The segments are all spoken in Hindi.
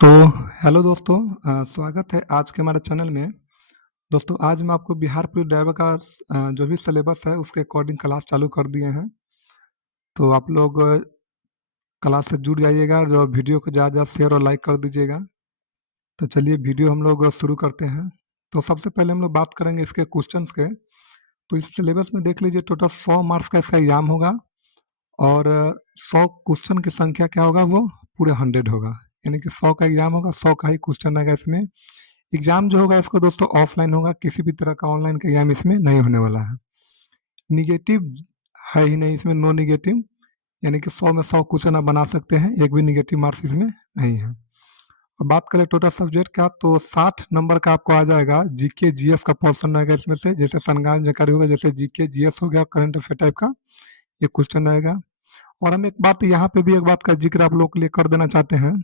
तो हेलो दोस्तों स्वागत है आज के हमारे चैनल में। दोस्तों आज मैं आपको बिहार पुलिस ड्राइवर का जो भी सिलेबस है उसके अकॉर्डिंग क्लास चालू कर दिए हैं। तो आप लोग क्लास से जुड़ जाइएगा और जो वीडियो को ज़्यादा शेयर और लाइक कर दीजिएगा। तो चलिए वीडियो हम लोग शुरू करते हैं। तो सबसे पहले हम लोग बात करेंगे इसके क्वेश्चंस के। तो इस सिलेबस में देख लीजिए टोटल 100 मार्क्स का इसका एग्ज़ाम होगा और 100 क्वेश्चन की संख्या क्या होगा वो पूरे 100 होगा। यानी कि 100 का एग्ज़ाम होगा, 100 का ही क्वेश्चन आएगा इसमें। एग्ज़ाम जो होगा इसको दोस्तों ऑफलाइन होगा, किसी भी तरह का ऑनलाइन का एग्ज़ाम इसमें नहीं होने वाला है। नेगेटिव है ही नहीं इसमें, नो नेगेटिव, यानी कि 100 में 100 क्वेश्चन आप बना सकते हैं, एक भी नेगेटिव मार्क्स इसमें नहीं है। और बात करें टोटल सब्जेक्ट का तो 60 नंबर का आपको आ जाएगा। जीके जीएस का पोर्शन आएगा इसमें से, जैसे संज्ञान जानकारी होगा, जैसे जीके जीएस हो गया, करंट अफेयर टाइप का ये क्वेश्चन आएगा। और हम एक बात यहाँ पे भी एक बात का जिक्र आप लोगों के लिए कर देना चाहते हैं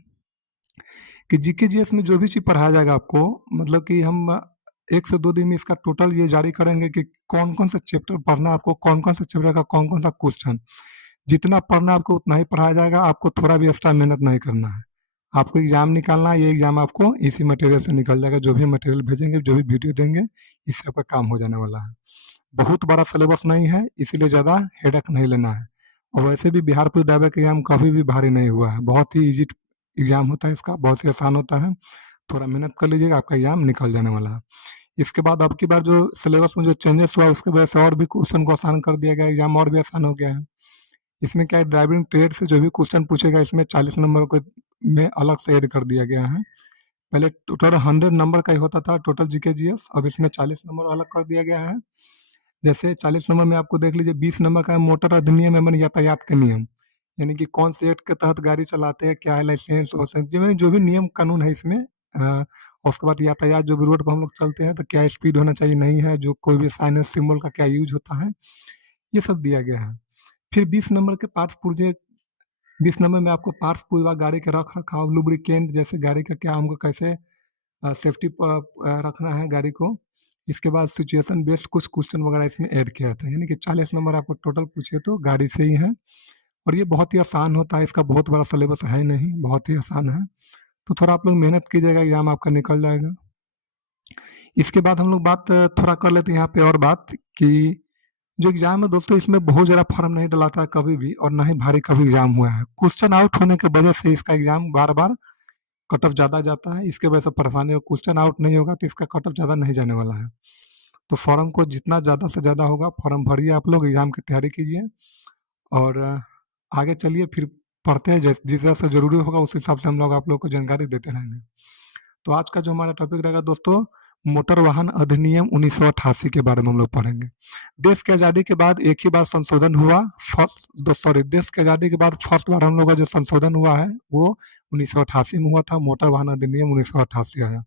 कि जीके जीएस में जो भी चीज़ पढ़ाया जाएगा आपको, मतलब कि हम 1 से 2 दिन में इसका टोटल ये जारी करेंगे कि कौन-कौन सा चैप्टर पढ़ना है आपको, कौन-कौन सा चैप्टर का कौन-कौन सा क्वेश्चन। जितना पढ़ना है आपको उतना ही पढ़ाया जाएगा, आपको थोड़ा भी एक्स्ट्रा मेहनत नहीं करना है। आपको एग्ज़ाम निकालना है, ये एग्ज़ाम आपको इसी मटेरियल से निकल जाएगा, जो भी मटेरियल भेजेंगे, जो भी वीडियो देंगे, इससे आपका काम हो जाने वाला है। बहुत बड़ा सिलेबस नहीं है, इसीलिए ज़्यादा हेडेक नहीं लेना है। और वैसे भी बिहार पुलिस ड्राइवर का एग्ज़ाम कभी भी भारी नहीं हुआ है, बहुत ही ईज़ी एग्ज़ाम होता है इसका, बहुत ही आसान होता है। थोड़ा मेहनत कर लीजिएगा, आपका एग्ज़ाम निकल जाने वाला है। इसके बाद अब की बार जो सिलेबस में जो चेंजेस हुआ उसकी वजह से और भी क्वेश्चन को आसान कर दिया गया है, एग्ज़ाम और भी आसान हो गया है। इसमें क्या है, ड्राइविंग ट्रेड से जो भी क्वेश्चन पूछेगा इसमें 40 नंबर को में अलग से ऐड कर दिया गया है। पहले टोटल 100 नंबर का ही होता था टोटल जीके जीएस, अब इसमें 40 नंबर अलग कर दिया गया है। जैसे 40 नंबर में आपको देख लीजिए 20 नंबर का है मोटर अधिनियम एवं यातायात के नियम, यानी कि कौन से एक्ट के तहत गाड़ी चलाते हैं, क्या है लाइसेंस वाइसेंस, जो भी नियम कानून है इसमें। और उसके बाद यातायात, जो भी रोड पर हम लोग चलते हैं तो क्या स्पीड होना चाहिए, नहीं है, जो कोई भी साइन सिंबल का क्या यूज होता है, ये सब दिया गया है। फिर 20 नंबर के पार्ट्स पुर्जे, 20 नंबर में आपको पार्ट्स पूर्वा गाड़ी के रख रखाव, लुब्रिकेंट, जैसे गाड़ी का क्या हमको कैसे सेफ्टी रखना है गाड़ी को। इसके बाद सिचुएशन बेस्ड कुछ क्वेश्चन वगैरह इसमें ऐड किया था, यानी कि 40 नंबर आपको टोटल पूछे तो गाड़ी से ही है। और ये बहुत ही आसान होता है, इसका बहुत बड़ा सिलेबस है नहीं, बहुत ही आसान है। तो थोड़ा आप लोग मेहनत कीजिएगा, एग्जाम आपका निकल जाएगा। इसके बाद हम लोग बात थोड़ा कर लेते हैं यहाँ पे और बात कि जो एग्जाम है दोस्तों, इसमें बहुत ज़्यादा फॉर्म नहीं डलाता है कभी भी, और ना ही भारी कभी एग्जाम हुआ है। क्वेश्चन आउट होने की वजह से इसका एग्जाम बार बार कट ऑफ ज़्यादा जाता है, इसके वजह से परेशानी हो। क्वेश्चन आउट नहीं होगा तो इसका कट ऑफ ज़्यादा नहीं जाने वाला है। तो फॉर्म को जितना ज़्यादा से ज़्यादा होगा फॉर्म भरिए, आप लोग एग्जाम की तैयारी कीजिए। और आगे चलिए फिर पढ़ते हैं, जिस तरह से ज़रूरी होगा उस हिसाब से हम लोग आप लोग को जानकारी देते रहेंगे। तो आज का जो हमारा टॉपिक रहेगा दोस्तों, मोटर वाहन अधिनियम 1988 के बारे में हम लोग पढ़ेंगे। देश की आज़ादी के बाद एक ही बार संशोधन हुआ, देश की आज़ादी के बाद फर्स्ट बार हम लोग का जो संशोधन हुआ है वो 1988 में हुआ था। मोटर वाहन अधिनियम 1988 आया।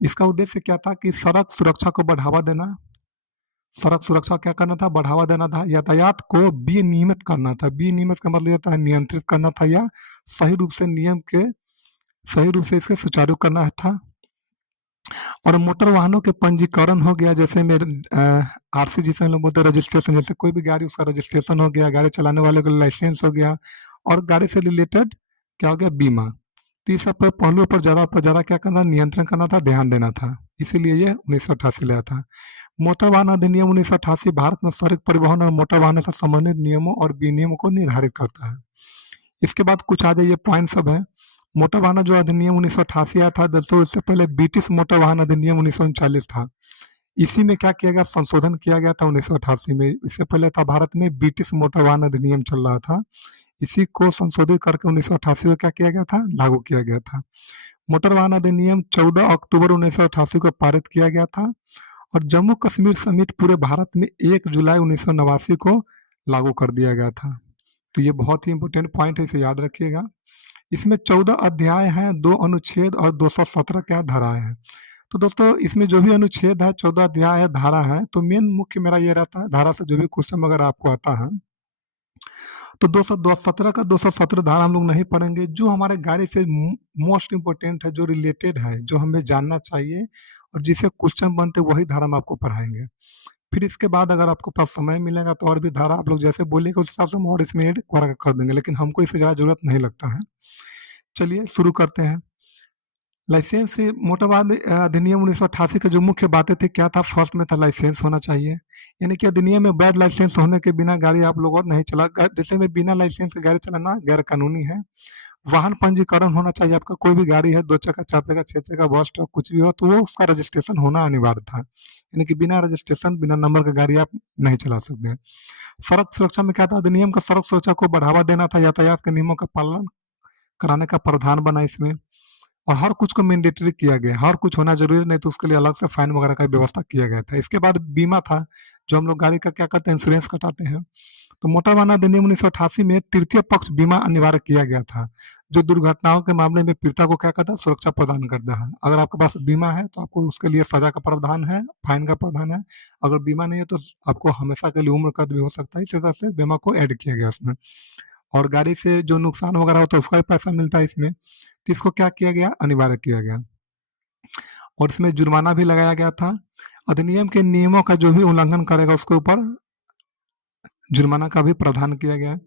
इसका उद्देश्य क्या था कि सड़क सुरक्षा को बढ़ावा देना। सड़क सुरक्षा क्या करना था, बढ़ावा देना था। यातायात को विनियमित करना था। विनियमित का मतलब होता है नियंत्रित करना था, या सही रूप से नियम के सही रूप से इसके सुचारू करना था। और मोटर वाहनों के पंजीकरण हो गया, जैसे मेरे आरसी जिसे हम लोग बोलते हैं रजिस्ट्रेशन, जैसे कोई भी गाड़ी उसका रजिस्ट्रेशन हो गया, गाड़ी चलाने वाले का लाइसेंस हो गया, और गाड़ी से रिलेटेड क्या हो गया, बीमा। तो इस सब पहलुओं पर ज़्यादा क्या करना, नियंत्रण करना था, ध्यान देना था। इसीलिए ये 1988 लाया था। मोटर वाहन अधिनियम 1988 भारत में सड़क परिवहन और मोटर वाहनों से संबंधित नियमों और विनियमों को निर्धारित करता है। इसके बाद कुछ आ जाइए पॉइंट सब है। मोटर वाहन जो अधिनियम 1988 आया था दोस्तों, इससे पहले ब्रिटिश मोटर वाहन अधिनियम 1939 था। इसी में क्या किया गया, संशोधन किया गया था 1988 में। इससे पहले था भारत में ब्रिटिश मोटर वाहन अधिनियम चल रहा था, इसी को संशोधित करके 1988 में क्या किया गया था, लागू किया गया था। मोटर वाहन अधिनियम 14 अक्टूबर 1988 को पारित किया गया था, और जम्मू कश्मीर समेत पूरे भारत में 1 जुलाई 1989 को लागू कर दिया गया था। तो ये बहुत ही इंपॉर्टेंट पॉइंट है, इसे याद रखिएगा। इसमें 14 अध्याय हैं, 2 अनुच्छेद और 217 क्या धाराएं हैं। तो दोस्तों इसमें जो भी अनुच्छेद है, 14 अध्याय है, धारा है, तो मेन मुख्य मेरा ये रहता है, धारा से जो भी क्वेश्चन अगर आपको आता है तो 217 का 217 धारा हम लोग नहीं पढ़ेंगे। जो हमारे गाड़ी से मोस्ट इम्पोर्टेंट है, जो रिलेटेड है, जो हमें जानना चाहिए और जिसे क्वेश्चन बनते, वही धारा हम आपको पढ़ाएंगे। फिर इसके बाद अगर आपको पास समय मिलेगा तो और भी धारा आप लोग जैसे बोलेगा उस हिसाब से हम और इसमें ऐड कर देंगे, लेकिन हमको इससे ज़्यादा जरूरत नहीं लगता है। चलिए शुरू करते हैं। लाइसेंस से मोटर वाहन अधिनियम 1988 की जो मुख्य बातें थी क्या था? फर्स्ट में था लाइसेंस होना चाहिए, यानी कि अधिनियम में वैध लाइसेंस होने के बिना गाड़ी आप लोग और नहीं चला जैसे में बिना लाइसेंस के गाड़ी चलाना गैर कानूनी है। वाहन पंजीकरण होना चाहिए, आपका कोई भी गाड़ी है 2 चक्का, 4 चक्का, 6 चक्का, बस, ट्रक कुछ भी हो तो वो उसका रजिस्ट्रेशन होना अनिवार्य था। यानी कि बिना रजिस्ट्रेशन, बिना नंबर का गाड़ी आप नहीं चला सकते हैं। सड़क सुरक्षा में क्या था? अधिनियम का सड़क सुरक्षा को बढ़ावा देना था, यातायात के नियमों का पालन कराने का प्रावधान बना इसमें। और हर कुछ को मैंडेटरी किया गया, हर कुछ होना ज़रूरी नहीं तो उसके लिए अलग से फाइन वगैरह का व्यवस्था किया गया था। इसके बाद बीमा था, जो हम लोग गाड़ी का क्या करते हैं इंश्योरेंस कटाते हैं। तो मोटर वाहन अधिनियम 1988 में तृतीय पक्ष बीमा अनिवार्य किया गया था, जो दुर्घटनाओं के मामले में पीड़िता को क्या करता है? सुरक्षा प्रदान करता है। अगर आपके पास बीमा है तो आपको उसके लिए सज़ा का प्रावधान है, फाइन का प्रावधान है। अगर बीमा नहीं है तो आपको हमेशा के लिए उम्र कैद भी हो सकता है। इसी तरह से बीमा को ऐड किया गया उसमें। और गाड़ी से जो नुकसान वगैरह होता है उसका भी पैसा मिलता है इसमें। तो इसको क्या किया गया? अनिवार्य किया गया। और इसमें जुर्माना भी लगाया गया था। अधिनियम के नियमों का जो भी उल्लंघन करेगा उसके ऊपर जुर्माना का भी प्रावधान किया गया है।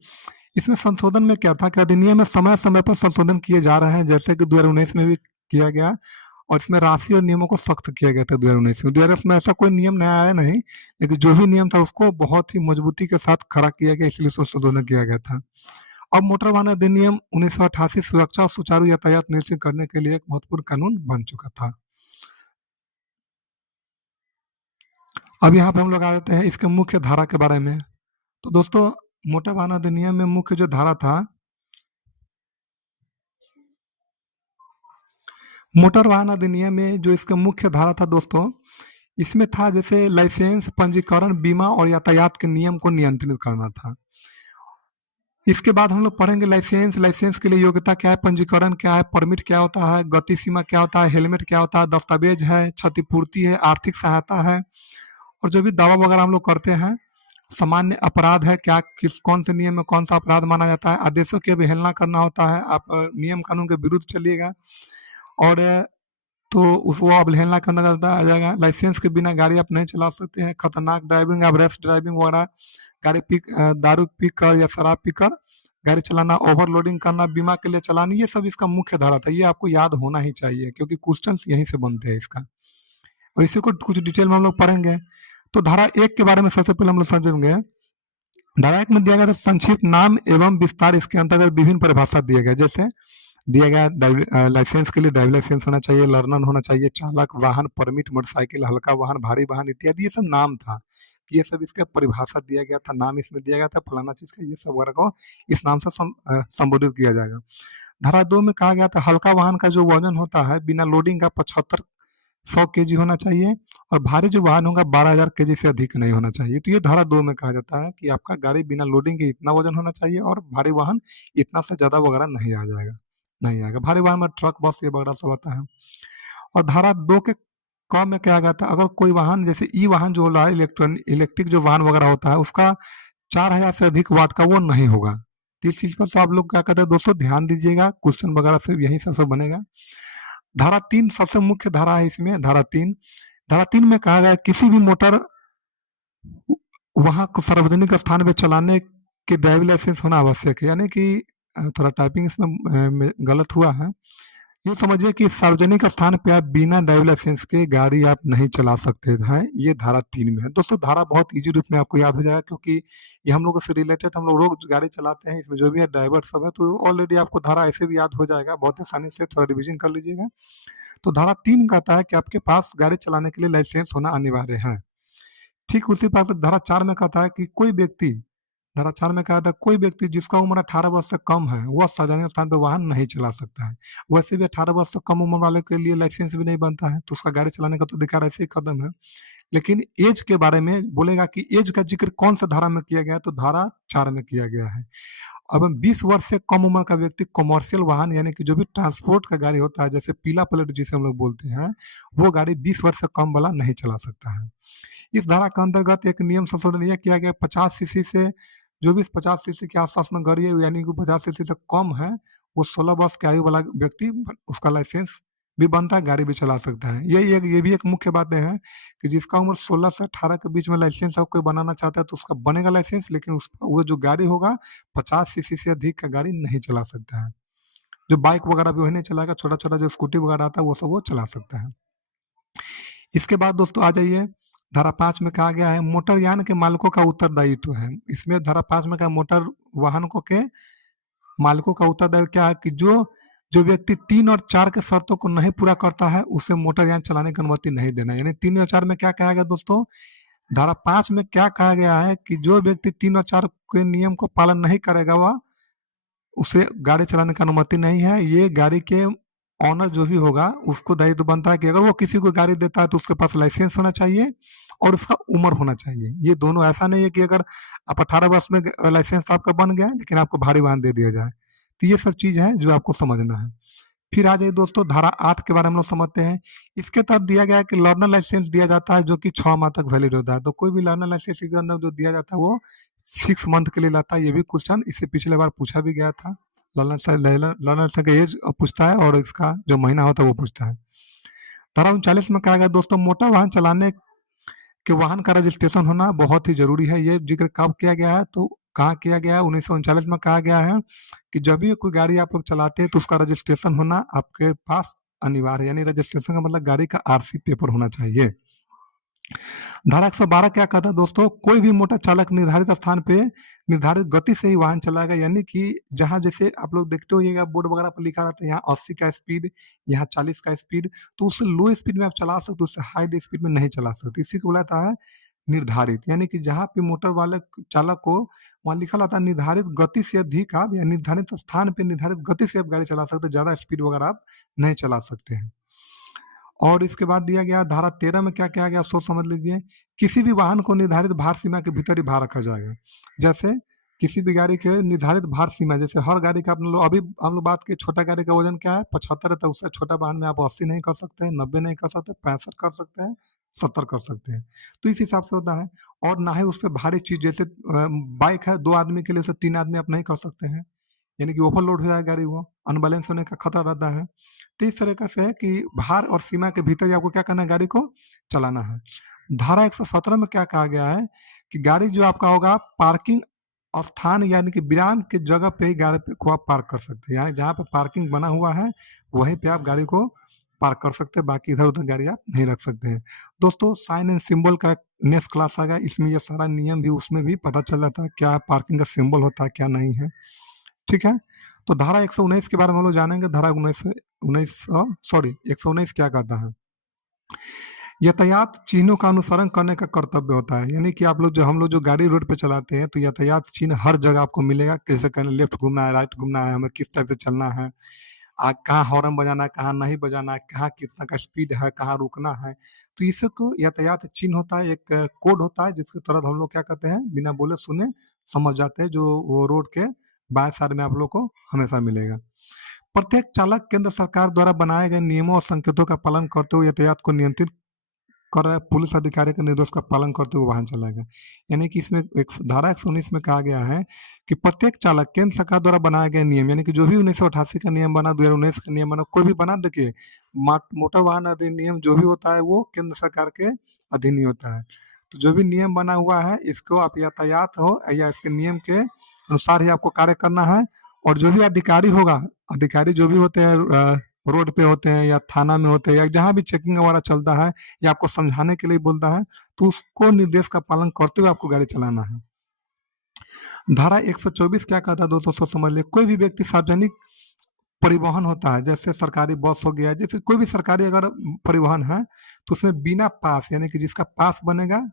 इसमें संशोधन में क्या था कि अधिनियम में समय-समय पर संशोधन किए जा रहे हैं, जैसे कि 2019 में भी किया गया और इसमें राशि और नियमों को सख्त किया गया था 2019 में। 2019 में ऐसा कोई नियम नया आया नहीं, लेकिन जो भी नियम था उसको बहुत ही मजबूती के साथ खड़ा किया गया, इसलिए संशोधन किया गया था। अब मोटर वाहन अधिनियम 1988 सुरक्षा और सुचारू यातायात निश्चित करने के लिए एक महत्वपूर्ण कानून बन चुका था। अब यहाँ पे हम लोग आ जाते हैं इसके मुख्य धारा के बारे में। तो दोस्तों, मोटर वाहन अधिनियम में मुख्य जो धारा था, मोटर वाहन अधिनियम में जो इसका मुख्य धारा था दोस्तों, इसमें था जैसे लाइसेंस, पंजीकरण, बीमा और यातायात के नियम को नियंत्रित करना था। इसके बाद हम लोग पढ़ेंगे लाइसेंस, लाइसेंस के लिए योग्यता क्या है, पंजीकरण क्या है, परमिट क्या होता है, गति सीमा क्या होता है, हेलमेट क्या होता है, दस्तावेज है, क्षतिपूर्ति है, आर्थिक सहायता है और जो भी दावा वगैरह हम लोग करते हैं, सामान्य अपराध है क्या, किस कौन से नियम में कौन सा अपराध माना जाता है, आदेशों की अवहेलना करना होता है, आप नियम कानून के विरुद्ध चलिएगा और तो उस वो अवहेलना के अंतर्गत आ जाएगा। लाइसेंस के बिना गाड़ी आप नहीं चला सकते हैं, खतरनाक ड्राइविंग, आप रैश ड्राइविंग वगैरह, गाड़ी दारू पीकर या शराब पीकर गाड़ी चलाना, ओवरलोडिंग करना, बीमा के लिए चलानी, ये सब इसका मुख्य धारा था। ये आपको याद होना ही चाहिए क्योंकि क्वेश्चंस यहीं से बनते हैं इसका। और इसी को कुछ डिटेल में हम लोग पढ़ेंगे। तो धारा 1 के बारे में सबसे पहले हम लोग समझेंगे। धारा 1 में दिया गया था संक्षिप्त नाम एवं विस्तार, इसके अंतर्गत विभिन्न परिभाषा दिए गए, जैसे दिया गया लाइसेंस के लिए ड्राइविंग लाइसेंस होना चाहिए, लर्नर होना चाहिए, चालक, वाहन परमिट, मोटरसाइकिल, हल्का वाहन, भारी वाहन इत्यादि, ये सब नाम था कि ये सब इसका परिभाषा दिया गया था, नाम इसमें दिया गया था फलाना चीज का, ये सब वगैरह को इस नाम से संबोधित किया जाएगा। धारा 2 में कहा गया था हल्का वाहन का जो वजन होता है बिना लोडिंग का 75-100 केजी होना चाहिए और भारी जो वाहन होगा 12,000 केजी से अधिक नहीं होना चाहिए। तो ये धारा 2 में कहा जाता है कि आपका गाड़ी बिना लोडिंग के इतना वजन होना चाहिए और भारी वाहन इतना से ज्यादा वगैरह नहीं आएगा। भारी वाहन में ट्रक, बस ये वगैरह सब आता है। और धारा 2 के क में क्या गया था, अगर कोई वाहन जैसे ई वाहन जो होला है, इलेक्ट्रिक जो वाहन वगैरह होता है उसका 4,000 से अधिक वाट का वो नहीं होगा। तो इस चीज पर तो आप लोग क्या कहते हैं दोस्तों, ध्यान दीजिएगा, क्वेश्चन वगैरह से यही सब बनेगा। धारा 3 सबसे मुख्य धारा है इसमें, धारा 3 में कहा गया है किसी भी मोटर वहाँ को सार्वजनिक स्थान पे चलाने के ड्राइविंग लाइसेंस होना आवश्यक है। यानी कि थोड़ा टाइपिंग इसमें गलत हुआ है। यूँ समझिए कि सार्वजनिक स्थान पे आप बिना ड्राइविंग लाइसेंस के गाड़ी आप नहीं चला सकते हैं, ये धारा 3 में है। दोस्तों, धारा बहुत ईज़ी रूप में आपको याद हो जाएगा क्योंकि ये हम लोगों से रिलेटेड, हम लोग रोज़ गाड़ी चलाते हैं, इसमें जो भी है ड्राइवर सब है, तो ऑलरेडी आपको धारा ऐसे भी याद हो जाएगा, बहुत आसानी से थोड़ा रिवीजन कर लीजिएगा। तो धारा 3 कहता है कि आपके पास गाड़ी चलाने के लिए लाइसेंस होना अनिवार्य है। ठीक उसी प्रकार से धारा 4 में कहता है कि धारा 4 में कहा था कोई व्यक्ति जिसका उम्र 18 वर्ष से कम है वह सार्वजनिक स्थान पर वाहन नहीं चला सकता है। वैसे भी 18 वर्ष से कम उम्र वाले के लिए लाइसेंस भी नहीं बनता है, तो उसका गाड़ी चलाने का तो अधिकार ऐसे ही खत्म है। लेकिन एज के बारे में बोलेगा कि एज का जिक्र कौन सा धारा में किया गया है, तो धारा 4 में किया गया है। अब 20 वर्ष से कम उम्र का व्यक्ति कमर्शियल वाहन यानी कि जो भी ट्रांसपोर्ट का गाड़ी होता है, जैसे पीला प्लेट जिसे हम लोग बोलते हैं, वो गाड़ी 20 वर्ष से कम वाला नहीं चला सकता है। इस धारा के अंतर्गत एक नियम संशोधन यह किया गया, 50 सीसी से जो भी 50 सीसी के आसपास में गाड़ी है यानी कि 50 सीसी से कम है, वो 16 वर्ष की आयु वाला व्यक्ति उसका लाइसेंस भी बनता है, गाड़ी भी चला सकता है। ये भी एक मुख्य बातें हैं कि जिसका उम्र 16 से 18 के बीच में लाइसेंस है, कोई बनाना चाहता है तो उसका बनेगा लाइसेंस, लेकिन उस वो जो गाड़ी होगा 50 सीसी से अधिक का गाड़ी नहीं चला सकता है। जो बाइक वगैरह भी वही नहीं चलाएगा, छोटा-छोटा जो स्कूटी वगैरह आता है वो सब वो चला सकता है। इसके बाद दोस्तों आ जाइए धारा 5 में कहा गया है मोटरयान के मालिकों का उत्तरदायित्व है। इसमें धारा 5 में कहा मोटर वाहनों के मालिकों का उत्तरदायित्व क्या है कि जो व्यक्ति 3 और 4 के शर्तों को नहीं पूरा करता है उसे मोटरयान चलाने की अनुमति नहीं देना। यानी 3 और 4 में क्या कहा गया दोस्तों? धारा 5 में क्या कहा गया है कि जो व्यक्ति 3 और 4 के नियम को पालन नहीं करेगा वह उसे गाड़ी चलाने की अनुमति नहीं है। ये गाड़ी के ऑनर जो भी होगा उसको दायित्व बनता है कि अगर वो किसी को गाड़ी देता है तो उसके पास लाइसेंस होना चाहिए और उसका उम्र होना चाहिए। ये दोनों ऐसा नहीं है कि अगर आप 18 वर्ष में लाइसेंस आपका बन गया लेकिन आपको भारी वाहन दे दिया जाए। तो ये सब चीज़ है जो आपको समझना है। फिर आ जाइए दोस्तों धारा 8 के बारे में हम लोग समझते हैं। इसके तहत दिया गया है कि लर्नर लाइसेंस दिया जाता है जो कि 6 माह तक वैलिड होता है। तो कोई भी लर्नर लाइसेंस के अंदर जो दिया जाता है वो 6 मंथ के लिए रहता है। ये भी क्वेश्चन इससे पिछले बार पूछा भी गया था। लर्नर का एज पूछता है और इसका जो महीना होता है वो पूछता है। धारा 39 में कहा गया दोस्तों मोटर वाहन चलाने के वाहन का रजिस्ट्रेशन होना बहुत ही जरूरी है। ये जिक्र कब किया गया है तो कहाँ किया गया है 1939 में कहा गया है कि जब भी कोई गाड़ी आप लोग चलाते हैं तो उसका रजिस्ट्रेशन होना आपके पास अनिवार्य है। यानी रजिस्ट्रेशन का मतलब गाड़ी का आरसी पेपर होना चाहिए। धारा 112 क्या कहता है दोस्तों? कोई भी मोटर चालक निर्धारित स्थान पे निर्धारित गति से ही वाहन चलाएगा। यानी कि जहां जैसे आप लोग देखते होइएगा बोर्ड वगैरह पर लिखा रहता है यहाँ 80 का स्पीड, यहाँ 40 का स्पीड, तो उससे लो स्पीड में आप चला सकते, उससे हाई स्पीड में नहीं चला सकते। इसी को बुलाता है निर्धारित। यानी कि जहाँ पे मोटर वाले चालक को वहाँ लिखा रहता है निर्धारित गति से अधिक आप या निर्धारित स्थान पे निर्धारित गति से आप गाड़ी चला सकते हैं, ज्यादा स्पीड वगैरह आप नहीं चला सकते हैं। और इसके बाद दिया गया धारा 13 में क्या कहा गया सोच समझ लीजिए। किसी भी वाहन को निर्धारित भार सीमा के भीतर ही भार रखा जाएगा। जैसे किसी भी गाड़ी के निर्धारित भार सीमा, जैसे हर गाड़ी का अपने लोग अभी हम लोग बात की छोटा गाड़ी का वजन क्या है 75 है, तो उससे छोटा वाहन में आप 80 नहीं कर सकते हैं, 90 नहीं कर सकते, 65 कर सकते हैं, 70 कर सकते हैं। तो इस हिसाब से होता है। और ना ही उस पर भारी चीज जैसे बाइक है 2 आदमी के लिए उसे 3 आदमी आप नहीं कर सकते हैं। यानी कि ओवरलोड हो जाए गाड़ी, वो अनबैलेंस होने का खतरा रहता है। तो इस तरीके से है कि भार और सीमा के भीतर ही आपको क्या करना है, गाड़ी को चलाना है। धारा 117 में क्या कहा गया है कि गाड़ी जो आपका होगा पार्किंग स्थान यानी कि विराम की जगह पे ही गाड़ी को आप पार्क कर सकते हैं। यानी जहाँ पे पार्किंग बना हुआ है वहीं पे आप गाड़ी को पार्क कर सकते हैं, बाकी इधर उधर गाड़ी आप नहीं रख सकते हैं। दोस्तों साइन एंड सिंबल का नेक्स्ट क्लास आ गया, इसमें ये सारा नियम भी उसमें भी पता चल जाता है क्या पार्किंग का सिंबल होता है क्या नहीं है। ठीक है। तो धारा 119 के बारे में हम लोग जानेंगे। धारा 119 क्या कहता है? यातायात चिन्हों का अनुसरण करने का कर्तव्य होता है। यानी कि आप लोग जो हम लोग जो गाड़ी रोड पे चलाते हैं तो यातायात चिन्ह हर जगह आपको मिलेगा। कैसे करना, लेफ्ट घूमना है, राइट घूमना है, हमें किस टाइप से चलना है, कहाँ हॉर्न बजाना है, कहाँ नहीं बजाना है, कहाँ कितना का स्पीड है, कहाँ रुकना है। तो इसको यातायात चिन्ह होता है, एक कोड होता है जिसके तहत हम लोग क्या कहते हैं बिना बोले सुने समझ जाते हैं, जो वो रोड के बाएं साइड में आप लोग को हमेशा मिलेगा। प्रत्येक चालक केंद्र सरकार द्वारा बनाए गए नियमों और संकेतों का पालन करते हुए यातायात को नियंत्रित कर रहा है, पुलिस अधिकारी के निर्देश का पालन करते हुए वाहन चलाएगा। यानी कि इसमें एक धारा 119 में कहा गया है कि प्रत्येक चालक केंद्र सरकार द्वारा बनाए गए नियम, यानी कि जो भी 1988 का नियम बना, 2019 का नियम बना, कोई भी बना, देखिए मोटर वाहन अधिनियम जो भी होता है वो केंद्र सरकार के अधीन ही होता है। तो जो भी नियम बना हुआ है इसको आप यातायात हो या इसके नियम के अनुसार ही आपको कार्य करना है। और जो भी अधिकारी होगा, अधिकारी जो भी होते हैं रोड पे होते हैं या थाना में होते हैं या जहाँ भी चेकिंग वगैरह चलता है या आपको समझाने के लिए बोलता है तो उसको निर्देश का पालन करते हुए आपको गाड़ी चलाना है। धारा 124 क्या कहता है दोस्तों सोच समझ लिए। कोई भी व्यक्ति सार्वजनिक परिवहन होता है जैसे सरकारी बस हो गया, जैसे कोई भी सरकारी अगर परिवहन है तो उसमें बिना पास यानी कि जिसका पास बनेगा,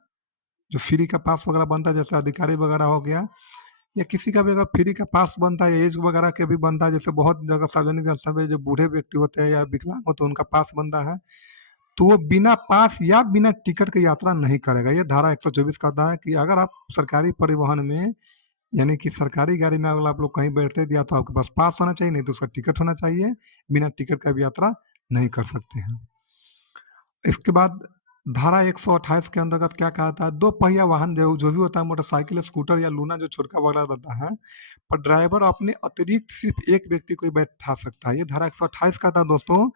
जो फ्री का पास वगैरह बनता है जैसे अधिकारी वगैरह हो गया, या किसी का भी अगर फ्री का पास बनता है, एज वगैरह के भी बनता है, जैसे बहुत जगह सार्वजनिक स्थल पे जो बूढ़े व्यक्ति होते हैं या विकलांग होते हैं उनका पास बनता है, तो वो बिना पास या बिना टिकट के यात्रा नहीं करेगा। ये धारा 124 कहता है कि अगर आप सरकारी परिवहन में यानी कि सरकारी गाड़ी में अगर आप लोग कहीं बैठते हैं या तो आपके पास पास होना चाहिए, नहीं तो उसका टिकट होना चाहिए, बिना टिकट का भी यात्रा नहीं कर सकते हैं। इसके बाद धारा 128 के अंतर्गत क्या कहा था, दो पहिया वाहन जो भी होता है मोटरसाइकिल, स्कूटर या लूना जो छोटका वगैरह रहता है, पर ड्राइवर अपने अतिरिक्त सिर्फ एक व्यक्ति को ही बैठा सकता है। ये धारा 128 का था दोस्तों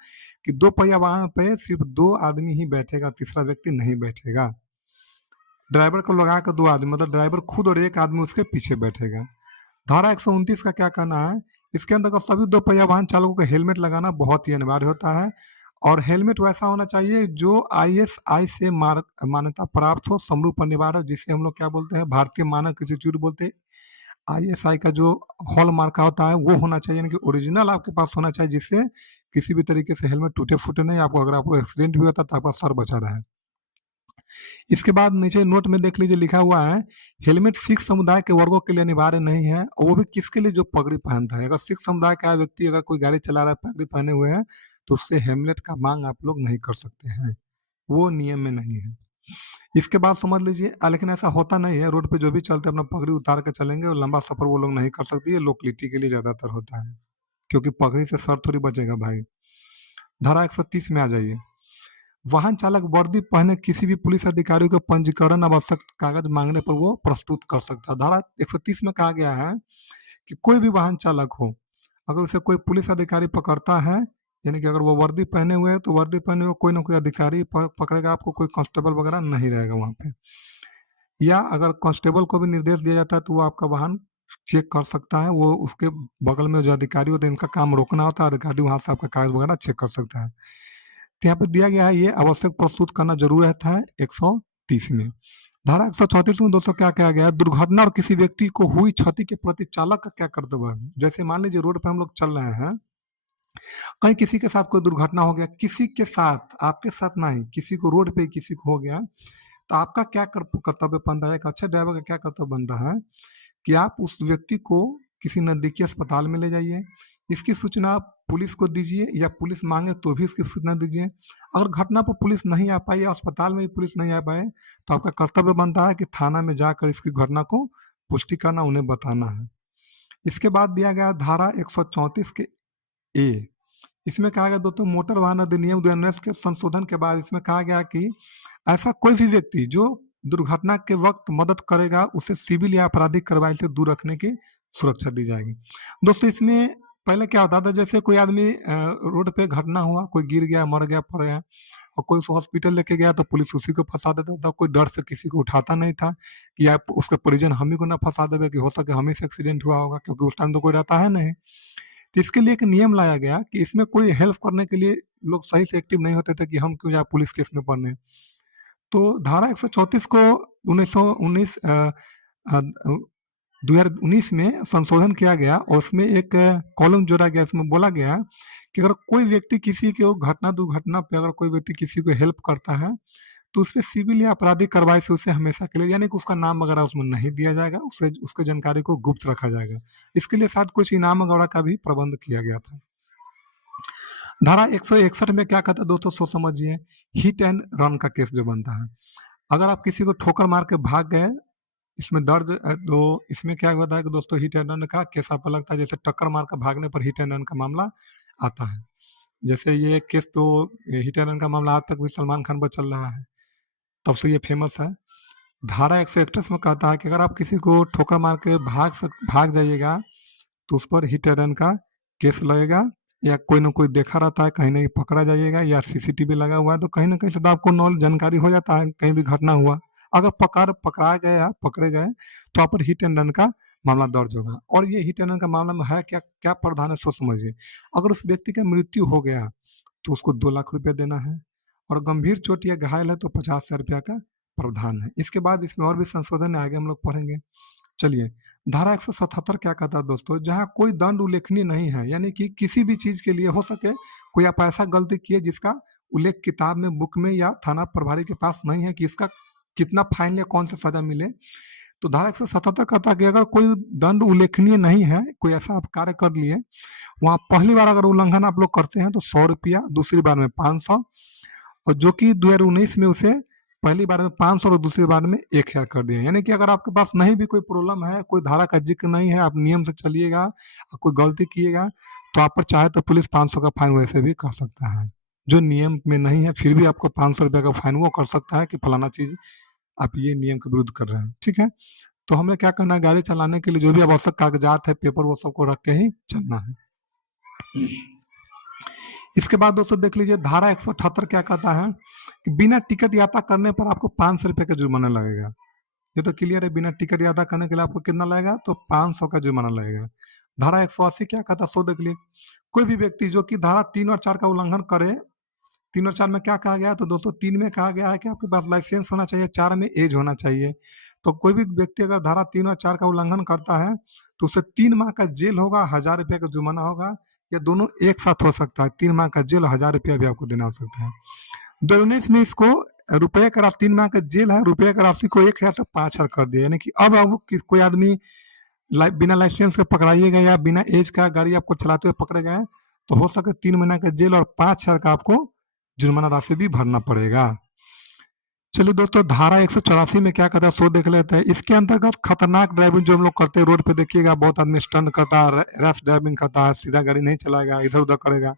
कि दो पहिया वाहन पे सिर्फ 2 आदमी ही बैठेगा, तीसरा व्यक्ति नहीं बैठेगा। ड्राइवर को लगा कर 2 आदमी, मतलब ड्राइवर खुद और एक आदमी उसके पीछे बैठेगा। धारा 129 का क्या कहना है इसके अंतर्गत सभी 2 पहिया वाहन चालकों को हेलमेट लगाना बहुत ही अनिवार्य होता है और हेलमेट वैसा होना चाहिए जो आईएसआई से मान्यता प्राप्त हो, समरूप अनिवार्य हो, जिसे हम लोग क्या बोलते हैं, भारतीय मानक इंस्टीट्यूट बोलते हैं। आईएसआई का जो हॉलमार्क का होता है वो होना चाहिए, यानी कि ओरिजिनल आपके पास होना चाहिए, जिससे किसी भी तरीके से हेलमेट टूटे-फूटे नहीं, आपको अगर आपको एक्सीडेंट भी होता है तो आपका सर बचा रहे। इसके बाद नीचे नोट में देख लीजिए लिखा हुआ है, हेलमेट सिख समुदाय के वर्गों के लिए अनिवार्य नहीं है, और वो भी किसके लिए, जो पगड़ी पहनता है। अगर सिख समुदाय का व्यक्ति अगर कोई गाड़ी चला रहा है पगड़ी पहने हुए है, तो उससे हेलमेट का मांग आप लोग नहीं कर सकते हैं, वो नियम में नहीं है। इसके बाद समझ लीजिए, लेकिन ऐसा होता नहीं है, रोड पे जो भी चलते हैं अपना पगड़ी उतार के चलेंगे और लंबा सफर वो लोग नहीं कर सकते, ये लोकलिटी के लिए ज्यादातर होता है, क्योंकि पगड़ी से सर थोड़ी बचेगा भाई। धारा 130 में आ जाइए, वाहन चालक वर्दी पहने किसी भी पुलिस अधिकारी को पंजीकरण आवश्यक कागज मांगने पर वो प्रस्तुत कर सकता है। धारा 130 में कहा गया है कि कोई भी वाहन चालक हो, अगर उसे कोई पुलिस अधिकारी पकड़ता है, यानी कि अगर वो वर्दी पहने हुए है, तो वर्दी पहने हुए कोई ना कोई अधिकारी पकड़ेगा आपको, कोई कांस्टेबल वगैरह नहीं रहेगा वहां पे, या अगर कांस्टेबल को भी निर्देश दिया जाता है तो वो आपका वाहन चेक कर सकता है, वो उसके बगल में जो अधिकारी होते हैं इनका काम रोकना होता है, अधिकारी वहां से आपका कागज वगैरह चेक कर सकता है। तो यहाँ पे दिया गया है, ये आवश्यक प्रस्तुत करना जरूर रहता है 130 में। धारा 134 में दोस्तों क्या कहा गया है, दुर्घटना और किसी व्यक्ति को हुई क्षति के प्रति चालक का क्या कर्तव्य है। जैसे मान लीजिए रोड पे हम लोग चल रहे हैं, कहीं किसी के साथ कोई दुर्घटना हो गया, किसी के साथ, आपके साथ नहीं, किसी को रोड पे किसी को हो गया, तो आपका क्या कर्तव्य बनता है, एक अच्छे ड्राइवर का क्या कर्तव्य बनता है कि आप उस व्यक्ति को किसी नजदीकी अस्पताल में ले जाइए, इसकी सूचना पुलिस को दीजिए, या पुलिस मांगे तो भी इसकी सूचना दीजिए। अगर घटना पर पुलिस नहीं आ पाई या अस्पताल में भी पुलिस नहीं आ पाए, तो आपका कर्तव्य बनता है कि थाना में जाकर इसकी घटना को पुष्टि करना, उन्हें बताना है। इसके बाद दिया गया धारा 134 के ए, इसमें कहा गया दोस्तों, मोटर वाहन अधिनियम 2019 के संशोधन के बाद इसमें कहा गया कि ऐसा कोई भी व्यक्ति जो दुर्घटना के वक्त मदद करेगा, उसे सिविल या आपराधिक कार्रवाई से दूर रखने की सुरक्षा दी जाएगी। दोस्तों इसमें पहले क्या होता था, जैसे कोई आदमी रोड पे घटना हुआ, कोई गिर गया, मर गया, पड़ गया, और कोई उसको हॉस्पिटल लेके गया, तो पुलिस उसी को फंसा देता था, कोई डर से किसी को उठाता नहीं था कि आप उसके परिजन हम ही को ना फंसा देवे, कि हो सके हम ही से एक्सीडेंट हुआ होगा, क्योंकि उस टाइम तो कोई रहता है नहीं। तो इसके लिए एक नियम लाया गया कि इसमें कोई हेल्प करने के लिए लोग सही से एक्टिव नहीं होते थे कि हम क्यों जाए पुलिस केस में पड़ने। तो धारा 134 को 1919 2019 में संशोधन किया गया, और उसमें एक कॉलम जोड़ा गया, इसमें बोला गया कि अगर कोई व्यक्ति किसी को घटना दुर्घटना पे अगर कोई व्यक्ति किसी को हेल्प करता है, तो उसपे सिविल या आपराधिक कार्रवाई से उसे हमेशा के लिए, यानी कि उसका नाम वगैरह उसमें नहीं दिया जाएगा, उसे उसके जानकारी को गुप्त रखा जाएगा। इसके लिए साथ कुछ इनाम वगैरह का भी प्रबंध किया गया था। धारा 161 में क्या कहता है दोस्तों, सो समझिए, हिट एंड रन का केस जो बनता है, अगर आप किसी को ठोकर मार के भाग गए, इसमें दर्ज तो इसमें क्या होता है कि दोस्तों हिट एंड रन का केस आपको लगता है, जैसे टक्कर मार कर भागने पर हिट एंड रन का मामला आता है। जैसे ये केस तो हिट एंड रन का मामला आज तक भी सलमान खान पर चल रहा है, तब से ये फेमस है। धारा 131 में कहता है कि अगर आप किसी को ठोकर मार के भाग जाइएगा, तो उस पर हिट एंड रन का केस लगेगा, या कोई ना कोई देखा रहता है, कहीं ना कहीं पकड़ा जाइएगा, या सीसीटीवी लगा हुआ है, तो कहीं ना कहीं से तो आपको नॉलेज जानकारी हो जाता है कहीं भी घटना हुआ। अगर पकड़े गए, तो आप पर हिट एंड रन का मामला दर्ज होगा। और ये हिट एंड रन का मामला में है क्या क्या प्रावधान है, सोच समझिए। अगर उस व्यक्ति का मृत्यु हो गया, तो उसको 2 लाख रुपया देना है, और गंभीर चोट या घायल है तो 50,000 रुपया का प्रावधान है। इसके बाद इसमें और भी संशोधन है, आगे हम लोग पढ़ेंगे। चलिए, धारा 177 क्या कहता है दोस्तों, जहां कोई दंड उल्लेखनीय नहीं है, यानी कि किसी भी चीज के लिए हो सके कोई आप ऐसा गलती किए जिसका उल्लेख किताब में, बुक में, या थाना प्रभारी के पास नहीं है कि इसका कितना फाइन या कौन सा सजा मिले, तो धारा 177 कहता है कि अगर कोई दंड उल्लेखनीय नहीं है, कोई ऐसा आप कार्य कर लिए, वहां पहली बार अगर उल्लंघन आप लोग करते हैं तो 100 रुपया, दूसरी बार में 500, और जो कि 2019 में उसे पहली बार में 500 और दूसरी बार में 1000 कर दिया। यानी कि अगर आपके पास नहीं भी कोई प्रॉब्लम है, कोई धारा का जिक्र नहीं है, आप नियम से चलिएगा, कोई गलती किएगा, तो आप पर चाहे तो पुलिस 500 का फाइन वैसे भी कर सकता है। जो नियम में नहीं है फिर भी आपको 500 रुपया का फाइन वो कर सकता है कि फलाना चीज आप ये नियम के विरुद्ध कर रहे हैं। ठीक है, तो हमें क्या करना है, गाड़ी चलाने के लिए जो भी आवश्यक कागजात है, पेपर, वो सबको रख के ही चलना है। इसके बाद दोस्तों देख लीजिए, धारा 178 क्या कहता है कि बिना टिकट यात्रा करने पर आपको 500 रुपये का जुर्माना लगेगा। ये तो क्लियर है, बिना टिकट यात्रा करने के लिए आपको कितना लगेगा, तो 500 का जुर्माना लगेगा। धारा 180 क्या कहता है सो देख लिए। कोई भी व्यक्ति जो कि धारा 3 और 4 का उल्लंघन करे, 3 और 4 में क्या कहा गया है, तो दोस्तों 3 में कहा गया है कि आपके पास लाइसेंस होना चाहिए, 4 में एज होना चाहिए। तो कोई भी व्यक्ति अगर धारा 3 और 4 का उल्लंघन करता है तो उसे 3 माह का जेल होगा, 1000 रुपये का जुर्माना होगा, या दोनों एक साथ हो सकता है। 3 माह का जेल और 1000 रुपया भी आपको देना हो सकता है। 2019 में इसको रुपये का राशि 3 माह का जेल है, रुपये का राशि को 1000 से 5000 कर दिया। यानी कि अब कोई आदमी बिना लाइसेंस के पकड़ाइएगा या बिना एज का गाड़ी आपको चलाते हुए पकड़े गए तो हो सके 3 महीना का जेल और 5000 का आपको जुर्माना राशि भी भरना पड़ेगा। चलिए दोस्तों, धारा 184 में क्या कहता है सो देख लेते हैं। इसके अंतर्गत खतरनाक ड्राइविंग जो हम लोग करते हैं, रोड पे देखिएगा बहुत आदमी स्टंट करता है, रैश ड्राइविंग करता है, सीधा गाड़ी नहीं चलाएगा, इधर उधर करेगा।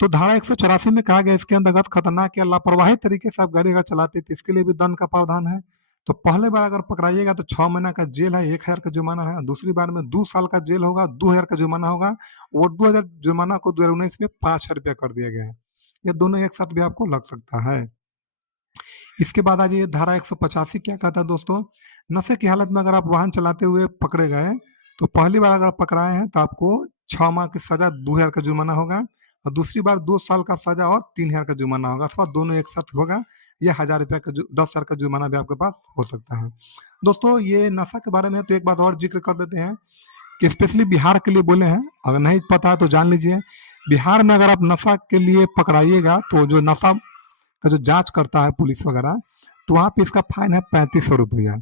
तो धारा 184 में कहा गया इसके अंतर्गत खतरनाक या लापरवाही तरीके से आप गाड़ी अगर चलाते तो इसके लिए भी दंड का प्रावधान है। तो पहले बार अगर पकड़ाइएगा तो 6 महीना का जेल है, 1000 का जुर्माना है। दूसरी बार में 2 साल का जेल होगा, 2000 का जुर्माना होगा। वो 2000 जुर्माना को 2019 में 5000 रुपया कर दिया गया है। ये दोनों एक साथ भी आपको लग सकता है। इसके बाद आ जाइए धारा 185 क्या कहता है दोस्तों। नशे की हालत में अगर आप वाहन चलाते हुए पकड़े गए तो पहली बार अगर पकड़ाए हैं तो आपको 6 माह की सजा, 2000 का जुर्माना होगा, और दूसरी बार 2 साल का सजा और 3000 का जुर्माना होगा, अथवा दोनों एक साथ होगा, या 1000 रुपया का 10,000 का जुर्माना भी आपके पास हो सकता है। दोस्तों ये नशा के बारे में तो एक बात और जिक्र कर देते हैं कि स्पेशली बिहार के लिए बोले हैं, अगर नहीं पता है तो जान लीजिए। बिहार में अगर आप नशा के लिए पकड़ाइएगा तो जो नशा का जो जांच करता है पुलिस वगैरह, तो वहाँ पे इसका फाइन है 3500 रुपया।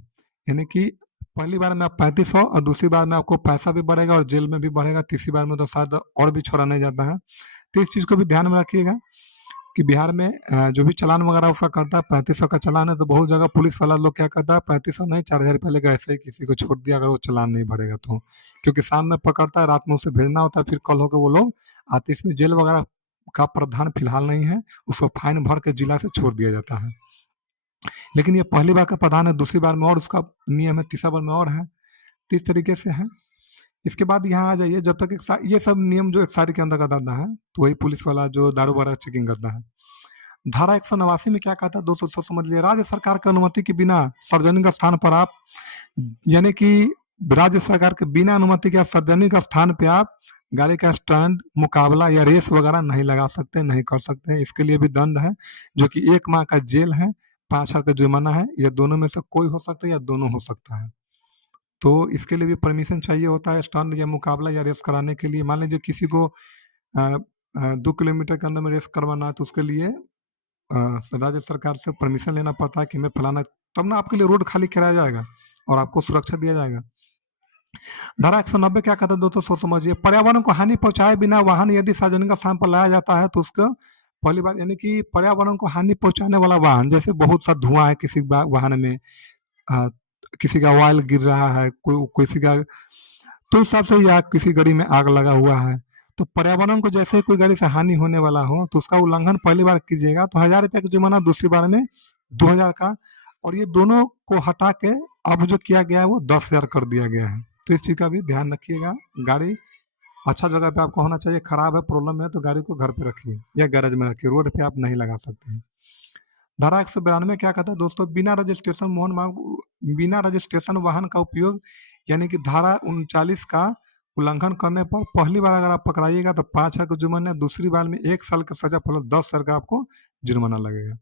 यानी कि पहली बार में आप 3500 और दूसरी बार में आपको पैसा भी बढ़ेगा और जेल में भी बढ़ेगा, तीसरी बार में तो शायद और भी छोड़ा नहीं जाता है। तो इस चीज़ को भी ध्यान में रखिएगा कि बिहार में जो भी चालान वगैरह उसका करता है, 3500 का चालान है, तो बहुत जगह पुलिस वाला लोग क्या करता है 3500 नहीं 4000 रुपया लेकर ऐसे ही किसी को छोड़ दिया अगर वो चालान नहीं भरेगा तो। क्योंकि शाम में पकड़ता है, रात में उसे भेजना होता है, फिर कल होकर वो लोग आते। इसमें जेल वगैरह का प्रावधान फिलहाल नहीं है, उसको फाइन भर के जिला से छोड़ दिया जाता है। लेकिन ये पहली बार का प्रावधान है, दूसरी बार में और उसका नियम है, तीसरा बार में और है। तो इस तरीके से है। इसके बाद यहाँ आ जाइए, जब तक ये सब नियम जो एक्साइड के अंतर्गत आता है तो वही पुलिस वाला जो दारू वगैरह चेकिंग करता है। धारा 189 में क्या कहता है दोस्तों समझ लीजिए। राज्य सरकार की अनुमति के बिना सार्वजनिक स्थान पर आप, यानी कि राज्य सरकार के बिना अनुमति के सार्वजनिक स्थान पे आप गाड़ी का स्टैंड, मुकाबला या रेस वगैरह नहीं लगा सकते, नहीं कर सकते। इसके लिए भी दंड है जो कि 1 माह का जेल है, 5000 का जुर्माना है, या दोनों में से कोई हो सकता है या दोनों हो सकता है। तो इसके लिए भी परमिशन चाहिए होता है स्टंट या मुकाबला या रेस कराने के लिए। मान लीजिए किसी को 2 किलोमीटर के अंदर में रेस करवाना है तो उसके लिए राज्य सरकार से परमिशन लेना पड़ता है कि मैं फलाना, तब ना आपके लिए रोड खाली कराया जाएगा और आपको सुरक्षा दिया जाएगा। धारा 190 क्या कहता है दोस्तों सोच समझिए। पर्यावरण को हानि पहुंचाए बिना वाहन यदि सार्वजनिक स्थान पर लाया जाता है तो उसका पहली बार, यानी कि पर्यावरण को हानि पहुंचाने वाला वाहन, जैसे बहुत सा धुआं है किसी वाहन में, किसी का ऑयल गिर रहा है, किसी का, तो इस हिसाब से, या किसी गाड़ी में आग लगा हुआ है, तो पर्यावरण को जैसे कोई गाड़ी से हानि होने वाला हो तो उसका उल्लंघन पहली बार कीजिएगा तो 1000 रुपये का जुर्माना, दूसरी बार में 2000 का, और ये दोनों को हटा के अब जो किया गया है वो 10,000 कर दिया गया है। तो इस चीज़ का भी ध्यान रखिएगा। गाड़ी अच्छा जगह पे आपको होना चाहिए, खराब है, प्रॉब्लम है तो गाड़ी को घर पे रखिए या गैरेज में रखिए, रोड पे आप नहीं लगा सकते हैं। धारा 192 क्या कहता है दोस्तों। बिना रजिस्ट्रेशन वाहन का उपयोग, यानी कि धारा 39 का उल्लंघन करने पर पहली बार अगर आप पकड़ाइएगा तो 5000 का जुर्माना, दूसरी बार में 1 साल की सजा प्लस 10,000 का आपको जुर्माना लगेगा।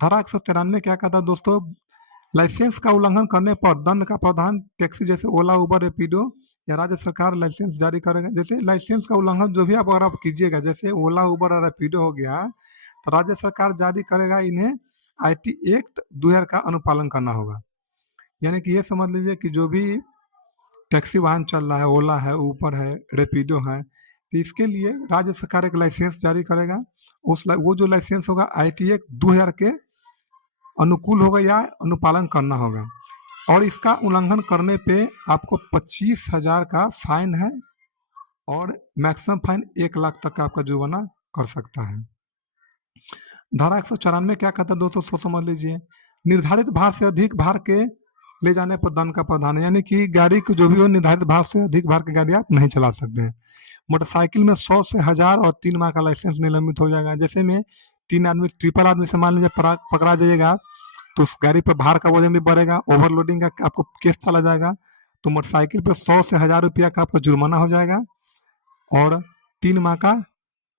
धारा 193 क्या कहता है दोस्तों। लाइसेंस का उल्लंघन करने पर दंड का प्रावधान टैक्सी जैसे ओला, उबर, रेपिडो या राज्य सरकार लाइसेंस जारी करेगा। जैसे लाइसेंस का उल्लंघन जो भी अगर आप कीजिएगा, जैसे ओला, उबर और रेपिडो हो गया, तो राज्य सरकार जारी करेगा, इन्हें IT एक्ट 2000 का अनुपालन करना होगा। यानी कि ये समझ लीजिए कि जो भी टैक्सी वाहन चल रहा है, ओला है, ऊबर है, रेपिडो है, तो इसके लिए राज्य सरकार एक लाइसेंस जारी करेगा। वो जो लाइसेंस होगा IT एक्ट 2000 के अनुकूल होगा या अनुपालन करना होगा, और इसका उल्लंघन करने पे आपको 25,000 का फाइन है, और मैक्सिमम फाइन 1 लाख तक का आपका जुर्माना कर सकता है। धारा 194 क्या कहता है दोस्तों सोच समझ लीजिए। निर्धारित भार से अधिक भार के ले जाने पर दंड का प्रावधान है, यानी कि गाड़ी को जो भी हो निर्धारित भार से अधिक भार की गाड़ी आप नहीं चला सकते हैं। मोटरसाइकिल में 100 से 1000 और 3 माह का लाइसेंस निलंबित हो जाएगा। जैसे में 3 आदमी, ट्रिपल आदमी से मान लीजिए पकड़ा जाइएगा तो उस गाड़ी पर भार का वजन भी बढ़ेगा, ओवरलोडिंग का आपको केस चला जाएगा, तो मोटरसाइकिल पे 100 से 1000 रुपया का आपका जुर्माना हो जाएगा और 3 माह का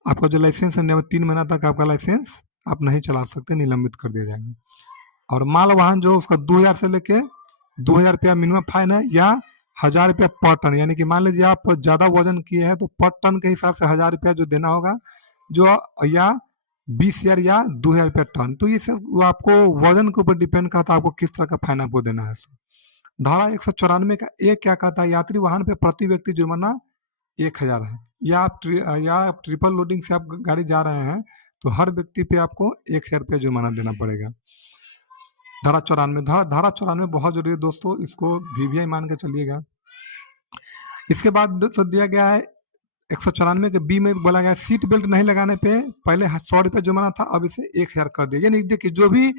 आपका जो लाइसेंस है 3 महीना तक आपका लाइसेंस आप नहीं चला सकते, निलंबित कर दिया जाएगा। और माल वाहन जो उसका 2000 से लेके 2000 रुपया मिनिमम फाइन है या 1000 रुपया पर टन, यानी कि मान लीजिए आप ज़्यादा वजन किए हैं तो पर टन के हिसाब से 1000 रुपया जो देना होगा, जो या 20,000 या 2000 रुपया टन। तो ये सब वो आपको वजन के ऊपर डिपेंड करता है आपको किस तरह का फाइन आपको देना है। धारा 194 का एक क्या कहता है, यात्री वाहन पे प्रति व्यक्ति जुर्माना 1000 है, या आप ट्रिपल लोडिंग से आप गाड़ी जा रहे हैं तो हर व्यक्ति पे आपको 1000 रुपया जुर्माना देना पड़ेगा। धारा 94 बहुत जरूरी है दोस्तों, इसको वीवीआई मान के चलिएगा। इसके बाद दिया गया है 194 के बी में बोला गया सीट बेल्ट नहीं लगाने पे पहले 100 रुपये जुर्माना था, अब इसे 1000 कर दिया। यानी देखिए जो भी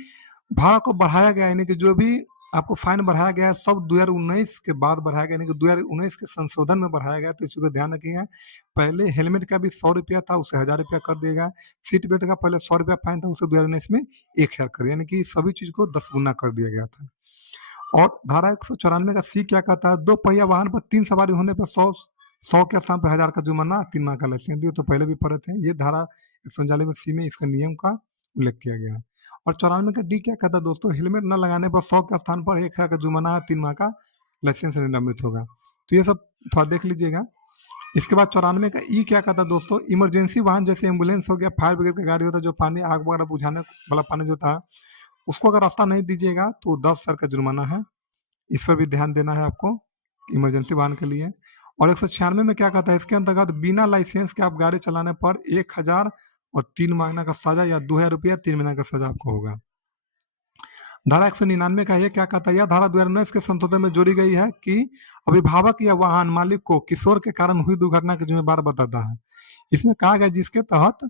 भाड़ा को बढ़ाया गया, यानी कि जो भी आपको फाइन बढ़ाया गया है सब 2019 के बाद बढ़ाया गया, यानी कि 2019 के संशोधन में बढ़ाया गया। तो इसी को ध्यान रखिएगा। पहले हेलमेट का भी 100 रुपया था, उसे 1000 रुपया कर दिएगा। सीट बेल्ट का पहले 100 रुपया फाइन था, उसे 2019 में 1000 कर दिया, यानी कि सभी चीज को 10 गुना कर दिया गया था। और धारा 194 का सी क्या कहता है, 2 पहिया वाहन पर 3 सवारी होने पर 100 के स्थान पर 1000 का जुर्माना, 3 माह का लाइसेंस दिए। तो पहले भी पढ़े थे, ये धारा 139 सी में इसका नियम का उल्लेख किया गया है। और 94 का डी क्या कहता है दोस्तों, हेलमेट न लगाने पर 100 के स्थान पर 1000 का जुर्माना है, 3 माह का लाइसेंस निलंबित होगा। तो ये सब थोड़ा देख लीजिएगा। इसके बाद 94 का ई क्या कहता है दोस्तों, इमरजेंसी वाहन जैसे एम्बुलेंस हो गया, फायर ब्रिगेड का गाड़ी होता है जो पानी आग वगैरह बुझाने वाला पानी जो था उसको अगर रास्ता नहीं दीजिएगा तो 10,000 का जुर्माना है। इस पर भी ध्यान देना है आपको इमरजेंसी वाहन के लिए। और 196 में क्या कहता है, इसके अंतर्गत बिना लाइसेंस के आप गाड़ी चलाने पर 1000 और 3 महीना का सजा या 2000 रुपया 3 महीना का सजा आपको होगा। धारा 199 का ये क्या कहता है, यह धारा 2019 के संशोधन में जोड़ी गई है कि अभिभावक या वाहन मालिक को किशोर के कारण हुई दुर्घटना के जिम्मेदार बताता है। इसमें कहा गया जिसके तहत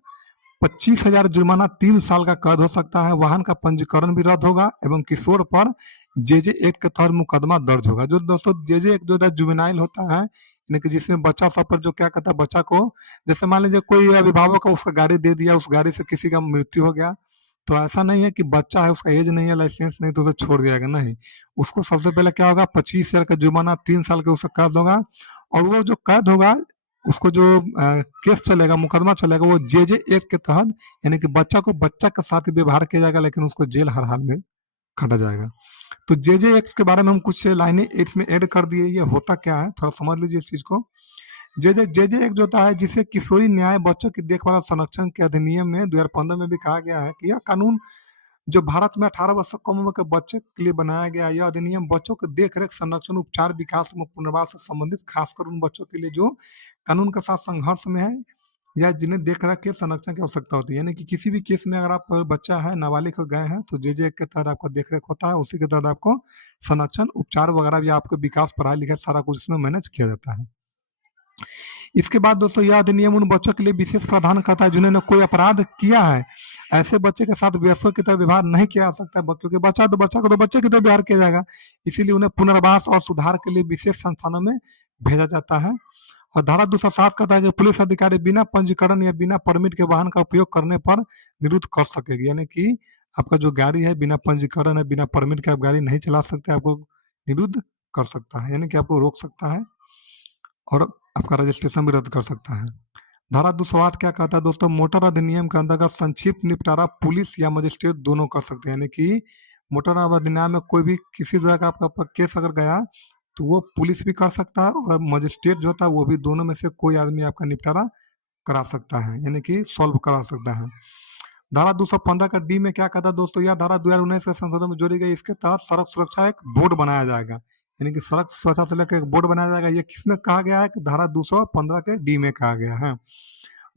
25,000 जुर्माना, 3 साल का कैद हो सकता है, वाहन का पंजीकरण भी रद्द होगा एवं किशोर पर जेजे एक्ट के तहत मुकदमा दर्ज होगा। जो दोस्तों जेजे एक्ट जो जुवेनाइल होता है, यानी कि जिसमें बच्चा सब पर जो क्या कहता है, बच्चा को जैसे मान लीजिए कोई अभिभावक को उसका गाड़ी दे दिया, उस गाड़ी से किसी का मृत्यु हो गया, तो ऐसा नहीं है कि बच्चा है उसका एज नहीं है, लाइसेंस नहीं, तो उसे छोड़ दिया गया, नहीं। उसको सबसे पहले क्या होगा, 25,000 का जुर्माना, 3 साल के उसका कैद होगा। और वो जो कैद होगा उसको जो केस चलेगा, मुकदमा चलेगा, वो जेजे एक्ट के तहत, यानी कि बच्चा को बच्चा के साथ ही व्यवहार किया जाएगा, लेकिन उसको जेल हर हाल में काटा जाएगा। तो जेजे एक्ट के बारे में हम कुछ लाइनें इसमें ऐड कर दिए। ये होता क्या है थोड़ा समझ लीजिए इस चीज को। जेजे जेजे एक्ट जो होता है, जिसे किशोरी न्याय बच्चों की देखभाल और संरक्षण के अधिनियम में 2015 में भी कहा गया है कि यह कानून जो भारत में 18 वर्ष से कम उम्र के बच्चे के लिए बनाया गया, यह अधिनियम बच्चों के देखरेख, संरक्षण, उपचार, विकास और पुनर्वास से संबंधित खासकर उन बच्चों के लिए जो कानून के साथ संघर्ष में है या जिन्हें देखरेख के संरक्षण की आवश्यकता होती है। यानी कि किसी भी केस में अगर आप बच्चा है, नाबालिग हो गए हैं, तो जे के तहत आपका देखरेख होता है, उसी के तहत आपको संरक्षण, उपचार वगैरह भी, आपके विकास, पढ़ाई लिखाई सारा कुछ इसमें मैनेज किया जाता है। इसके बाद दोस्तों यह अधिनियम उन बच्चों के लिए विशेष प्रावधान करता है जिन्होंने कोई अपराध किया है। ऐसे बच्चे के साथ वयस्कों की तरह व्यवहार नहीं किया जा सकता, क्योंकि बच्चा को तो बच्चे की तरह व्यवहार किया जाएगा। इसीलिए उन्हें पुनर्वास और सुधार के लिए विशेष संस्थानों में भेजा जाता है। और धारा 207 कहता है कि पुलिस अधिकारी बिना पंजीकरण या बिना परमिट के वाहन का उपयोग करने पर निरुद्ध कर सकेगी। यानी कि आपका जो गाड़ी है बिना पंजीकरण है, बिना परमिट के आप गाड़ी नहीं चला सकते, आपको निरुद्ध कर सकता है, यानी कि आपको रोक सकता है और आपका रजिस्ट्रेशन भी रद्द कर सकता है। धारा 208 क्या कहता है दोस्तों, मोटर अधिनियम के अंतर्गत संक्षिप्त निपटारा पुलिस या मजिस्ट्रेट दोनों कर सकते हैं। यानी कि मोटर अधिनियम में कोई भी किसी तरह का आपका केस अगर गया तो वो पुलिस भी कर सकता है और मजिस्ट्रेट जो होता है वो भी, दोनों में से कोई आदमी आपका निपटारा करा सकता है, यानी कि सॉल्व करा सकता है। धारा 215 का डी में क्या कहता है दोस्तों, यह धारा 2019 के संशोधन में जोड़ी गई। इसके तहत सड़क सुरक्षा एक बोर्ड बनाया जाएगा, यानी कि सड़क सुरक्षा से लेकर एक बोर्ड बनाया जाएगा। ये किसमें कहा गया है कि धारा 215 के डी में कहा गया है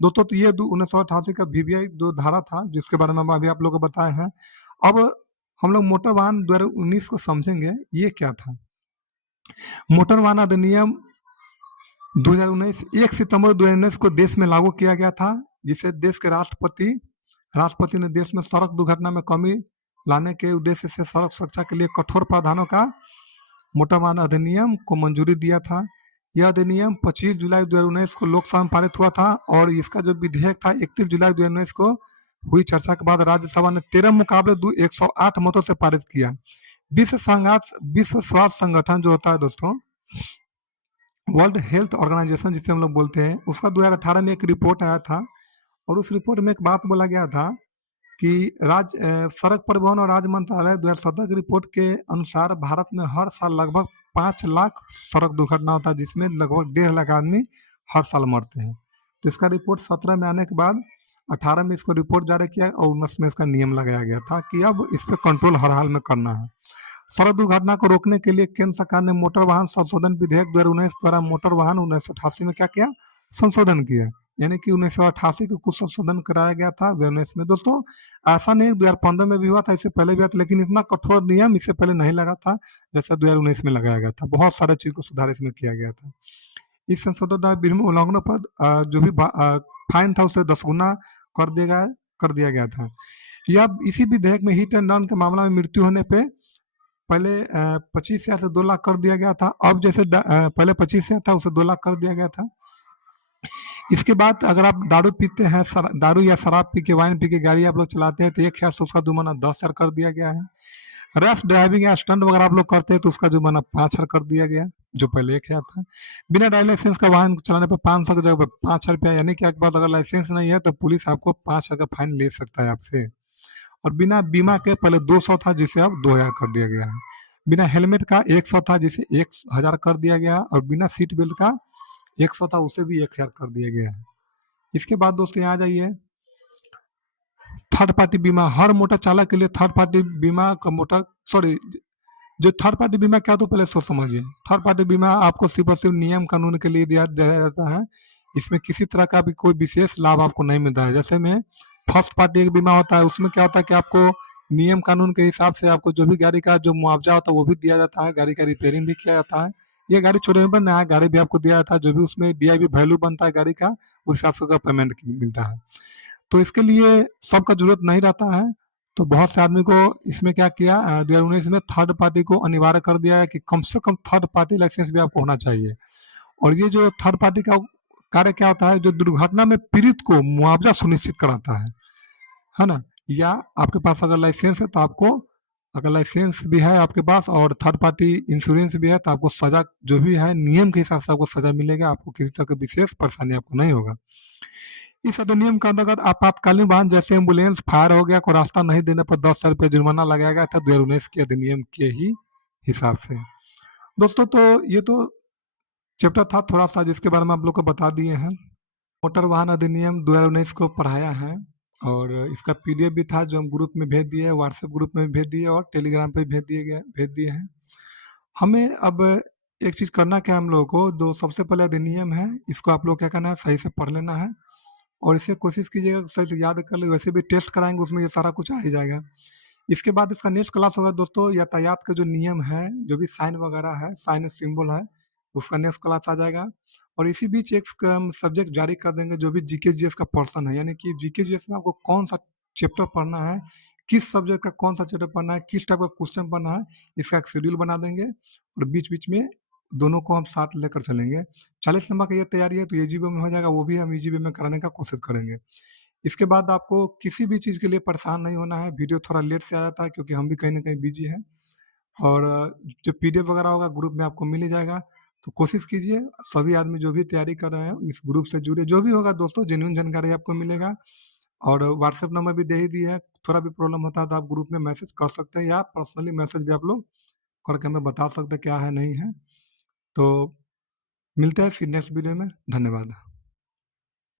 दोस्तों। तो ये 1988 का वीवीआई जो धारा था, जिसके बारे में हम अभी आप लोगों को बताए हैं। अब हम लोग मोटर वाहन 2019 को समझेंगे, ये क्या था। मोटर वाहन अधिनियम 2019 1 सितंबर 2019 को देश में लागू किया गया था, जिसे देश के राष्ट्रपति ने देश में सड़क दुर्घटना में कमी लाने के उद्देश्य से सड़क सुरक्षा के लिए कठोर प्रावधानों का मोटर वाहन अधिनियम को मंजूरी दिया था। यह अधिनियम 25 जुलाई 2019 को लोकसभा में पारित हुआ था और इसका जो विधेयक था 31 जुलाई 2019 को हुई चर्चा के बाद राज्यसभा ने 13 मुकाबले 108 मतों से पारित किया। विश्व स्वास्थ्य संगठन जो होता है दोस्तों, वर्ल्ड हेल्थ ऑर्गेनाइजेशन जिसे हम लोग बोलते हैं, उसका 2018 में एक रिपोर्ट आया था और उस रिपोर्ट में एक बात बोला गया था कि सड़क परिवहन और राज्य मंत्रालय 2017 की रिपोर्ट के अनुसार भारत में हर साल लगभग 5 लाख सड़क दुर्घटना होता है, जिसमें लगभग 1.5 लाख आदमी हर साल मरते हैं। तो इसका रिपोर्ट 17 में आने के बाद 18 में इसको रिपोर्ट जारी किया और 19 में इसका नियम लगाया गया था कि अब इस पर कंट्रोल हर हाल में करना है। सड़क दुर्घटना को रोकने के लिए केंद्र सरकार ने मोटर वाहन संशोधन विधेयक 2019 द्वारा मोटर वाहन 1988 में क्या किया, संशोधन किया। यानी कि 1988 को कुछ संशोधन कराया गया था 2019 में। दोस्तों ऐसा नहीं 2015 में भी हुआ था, इससे पहले भी हुआ था, लेकिन इतना कठोर नियम इससे पहले नहीं लगा था जैसा 2019 में लगाया गया था। बहुत सारे चीज को सुधार इसमें किया गया था। इस संशोधन द्वारा विभिन्न उल्लंघनों पर जो भी फाइन था उसे 10 गुना कर दिया गया था। यह इसी विधेयक में हिट एंड रन के मामला में मृत्यु होने पे पहले 25,000 से 2 लाख कर दिया गया था। अब जैसे पहले 25,000 था उसे 2 लाख कर दिया गया था। इसके बाद अगर आप दारू पीते हैं, दारू या शराब पी के, वाइन पी के गाड़ी आप लोग चलाते हैं तो 1,000 से उसका जुर्माना 10,000 कर दिया गया है। रैश ड्राइविंग या स्टंट वगैरह आप लोग करते हैं तो उसका जुर्माना 5,000 कर दिया गया, जो पहले 1,000 था। बिना ड्राइविंग लाइसेंस का वाहन चलाने पर 500 की जगह पर 5,000 रुपया, यानी कि आपके पास अगर लाइसेंस नहीं है तो पुलिस आपको 5,000 का फाइन ले सकता है आपसे। और बिना बीमा के पहले 200 था जिसे अब 2,000 कर दिया गया है। बिना हेलमेट का 100 था जिसे 1,000 कर दिया गया है, और बिना सीट बेल्ट का 100 था उसे भी 1,000 कर दिया गया है। इसके बाद दोस्तों यहाँ आ जाइए, थर्ड पार्टी बीमा। हर मोटर चालक के लिए थर्ड पार्टी बीमा का जो थर्ड पार्टी बीमा क्या, तो पहले सोच समझिए। थर्ड पार्टी बीमा आपको सिर्फ और सिर्फ नियम कानून के लिए दिया जाता है। इसमें किसी तरह का भी कोई विशेष लाभ आपको नहीं मिलता है। जैसे में फर्स्ट पार्टी एक बीमा होता है, उसमें क्या होता है कि आपको नियम कानून के हिसाब से आपको जो भी गाड़ी का जो मुआवजा होता है वो भी दिया जाता है, गाड़ी का रिपेयरिंग भी किया जाता है। ये गाड़ी छोटे में नया गाड़ी भी आपको दिया जाता है, जो भी उसमें DIB वैल्यू बनता है गाड़ी का, उस हिसाब से पेमेंट मिलता है। तो इसके लिए सबका जरूरत नहीं रहता है। तो बहुत से आदमी को इसमें क्या किया, 2019 में थर्ड पार्टी को अनिवार्य कर दिया है कि कम से कम थर्ड पार्टी लाइसेंस भी आपको होना चाहिए। और ये जो थर्ड पार्टी का कार्य क्या होता है, जो दुर्घटना में पीड़ित को मुआवजा सुनिश्चित कराता है ना। या आपके पास अगर लाइसेंस है तो आपको, अगर लाइसेंस भी है आपके पास और थर्ड पार्टी इंश्योरेंस भी है तो आपको सजा जो भी है नियम के हिसाब से आपको सजा मिलेगा, आपको किसी तरह की विशेष परेशानी आपको नहीं होगा। इस अधिनियम के अंतर्गत आपातकालीन वाहन जैसे एम्बुलेंस, फायर हो गया को रास्ता नहीं देने पर 10,000 रुपये जुर्माना लगाया गया था 2019 के अधिनियम के ही हिसाब से। दोस्तों तो ये तो चैप्टर था थोड़ा सा जिसके बारे में आप लोग को बता दिए हैं। मोटर वाहन अधिनियम 2019 को पढ़ाया है और इसका PDF भी था जो हम ग्रुप में भेज दिए, व्हाट्सएप ग्रुप में भी भेज दिए और टेलीग्राम पे भेज दिए हैं। हमें अब एक चीज़ करना क्या है हम लोगों को, जो सबसे पहले अधिनियम है इसको आप लोग क्या करना है, सही से पढ़ लेना है और इसे कोशिश कीजिएगा सही से याद कर ले। वैसे भी टेस्ट कराएंगे उसमें ये सारा कुछ आ ही जाएगा। इसके बाद इसका नेक्स्ट क्लास होगा दोस्तों, यातायात के जो नियम है, जो भी साइन वगैरह है, साइन सिंबल है, उसका नेक्स्ट क्लास आ जाएगा। और इसी बीच एक सब्जेक्ट जारी कर देंगे जो भी GK GS का पोर्शन है, यानी कि GK GS में आपको कौन सा चैप्टर पढ़ना है, किस सब्जेक्ट का कौन सा चैप्टर पढ़ना है, किस टाइप का क्वेश्चन पढ़ना है, इसका एक शेड्यूल बना देंगे और बीच बीच में दोनों को हम साथ लेकर चलेंगे। 40 नंबर का ये तैयारी है तो EGB में हो जाएगा, वो भी हम EGB में कराने का कोशिश करेंगे। इसके बाद आपको किसी भी चीज़ के लिए परेशान नहीं होना है। वीडियो थोड़ा लेट से आ जाता है क्योंकि हम भी कहीं न कहीं बिज़ी हैं और जो PDF वगैरह होगा ग्रुप में आपको मिल ही जाएगा। तो कोशिश कीजिए सभी आदमी जो भी तैयारी कर रहे हैं इस ग्रुप से जुड़े, जो भी होगा दोस्तों जेन्युइन जानकारी आपको मिलेगा। और व्हाट्सएप नंबर भी दे ही दिया है, थोड़ा भी प्रॉब्लम होता है तो आप ग्रुप में मैसेज कर सकते हैं या पर्सनली मैसेज भी आप लोग करके हमें बता सकते हैं क्या है नहीं है। तो मिलते हैं फिर नेक्स्ट वीडियो में। धन्यवाद।